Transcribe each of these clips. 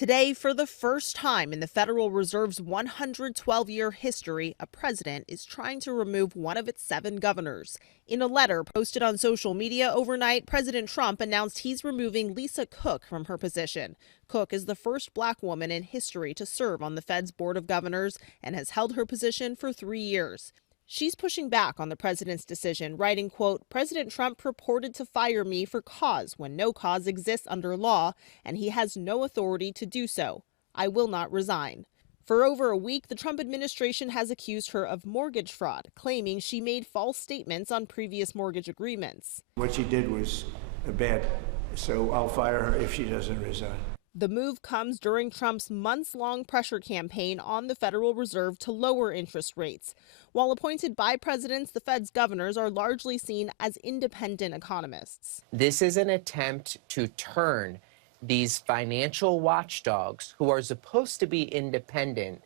Today, for the first time in the Federal Reserve's 112-year history, a president is trying to remove one of its 7 governors. In a letter posted on social media overnight, President Trump announced he's removing Lisa Cook from her position. Cook is the first black woman in history to serve on the Fed's Board of Governors and has held her position for 3 years. She's pushing back on the president's decision, writing, quote, "President Trump purported to fire me for cause when no cause exists under law, and he has no authority to do so. I will not resign." For over a week, the Trump administration has accused her of mortgage fraud, claiming she made false statements on previous mortgage agreements. What she did was bad, so I'll fire her if she doesn't resign. The move comes during Trump's months-long pressure campaign on the Federal Reserve to lower interest rates. While appointed by presidents, the Fed's governors are largely seen as independent economists. This is an attempt to turn these financial watchdogs, who are supposed to be independent,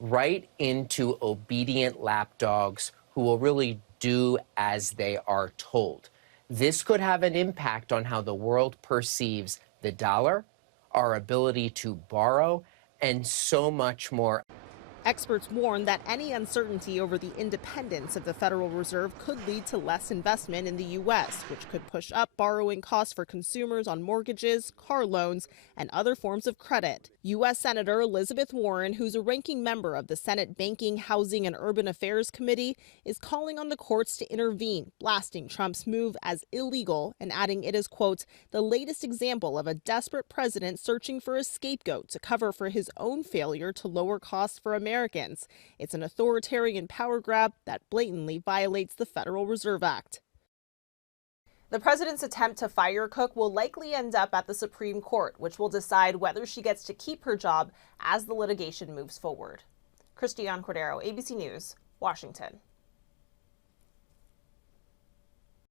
right into obedient lapdogs who will really do as they are told. This could have an impact on how the world perceives the dollar, our ability to borrow, and so much more. Experts warn that any uncertainty over the independence of the Federal Reserve could lead to less investment in the U.S., which could push up borrowing costs for consumers on mortgages, car loans, and other forms of credit. U.S. Senator Elizabeth Warren, who's a ranking member of the Senate Banking, Housing, and Urban Affairs Committee, is calling on the courts to intervene, blasting Trump's move as illegal and adding it is, quote, "the latest example of a desperate president searching for a scapegoat to cover for his own failure to lower costs for Americans. It's an authoritarian power grab that blatantly violates the Federal Reserve Act." The president's attempt to fire Cook will likely end up at the Supreme Court, which will decide whether she gets to keep her job as the litigation moves forward. Christiane Cordero, ABC News, Washington.